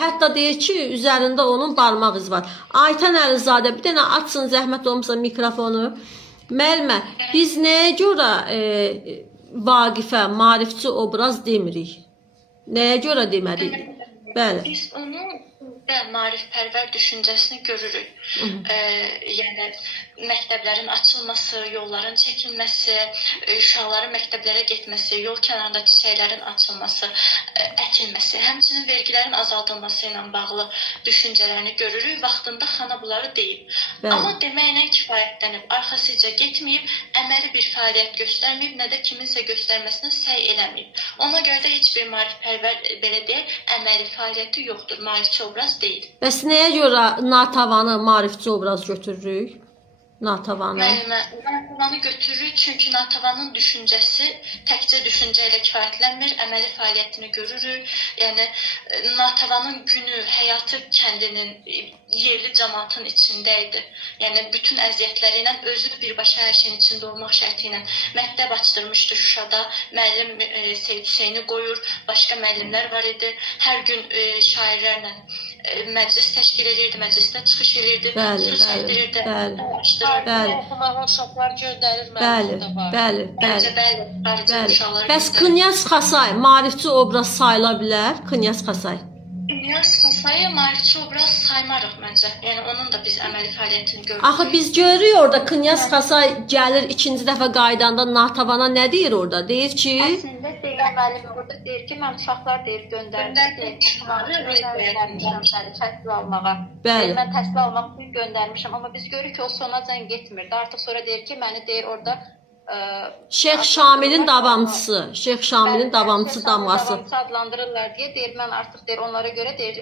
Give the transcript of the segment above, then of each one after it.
Hətta deyir ki, üzərində onun barmaq izi var. Aytən Əlizadə, bir dənə açsın zəhmət olmasa mikrofonu. Müəllimə, biz nəyə görə Vaqifə maarifçi obraz demirik? Nəyə görə demədik? Bəli. Biz onun maarifpərvər düşüncəsini görürük. Yəni məktəblərin açılması, yolların çəkilməsi, uşaqların məktəblərə getməsi, yol kənarında çiçəklərin açılması, əkilməsi, həmçinin vergilərin azaldılması ilə bağlı düşüncələrini görürük. Vaxtında xana bunları deyib. Bəli. Amma deməklə kifayətlənib, arxasıca getməyib, əməli bir fəaliyyət göstərməyib, nə də kiminsə göstərməsinə səy eləməyib. Ona görə də heç bir maarifpərvər, belə deyək, əməli fəaliyyəti yoxdur, maarifçi obraz deyil. Bəs nəyə görə Natavanı maarifçi obraz götürürük? Natavanı. Natavanı götürürük çünki Natavanın düşüncəsi təkcə düşüncə ilə kifayətlənmir, əməli fəaliyyətini görürük. Yəni Natavanın günü, həyatı kəndinin, yerli cəmaatın içində idi. Yəni bütün əziyyətləri ilə özü birbaşa hər şeyin içində olmaq şərti ilə məktəb açdırmışdı Şuşada. Müəllim Seyid Hüseyni qoyur, başqa müəllimlər var idi. Hər gün şairlərlə məclis təşkil edirdi, məclisdə çıxış edirdi, söz etdirirdi, Bəli. Oxumağa uşaqlar göndərir, Bəli. Bəs Bəs Knyaz Xasay maarifçi obraz sayıla bilər? Knyaz Xasay. Knyaz Xasayı maarifçi obraz saymarıq məncə. Yəni onun da biz əməli fəaliyyətini görürük. Axı biz görürük orada Knyaz Xasay gəlir ikinci dəfə qaydanda Natavana nə deyir orada? Deyir ki, Əslində deyir müəllim burada deyir ki, mən uşaqlar deyir göndərdim, təhsil almağa. Bəli. Mən təhsil almaq üçün göndərmişəm, amma biz görürük ki, o sonacan getmirdi. Artıq sonra deyir ki, məni deyir orada Şeyx Şamilin davamçısı, Şeyx Şamilin davamçısı damğası. Davamçı adlandırırlar deyə deyir, mən artıq deyir onlara görə deyir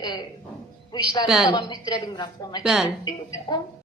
bu işləri davam etdirə bilmirəm. Bəli.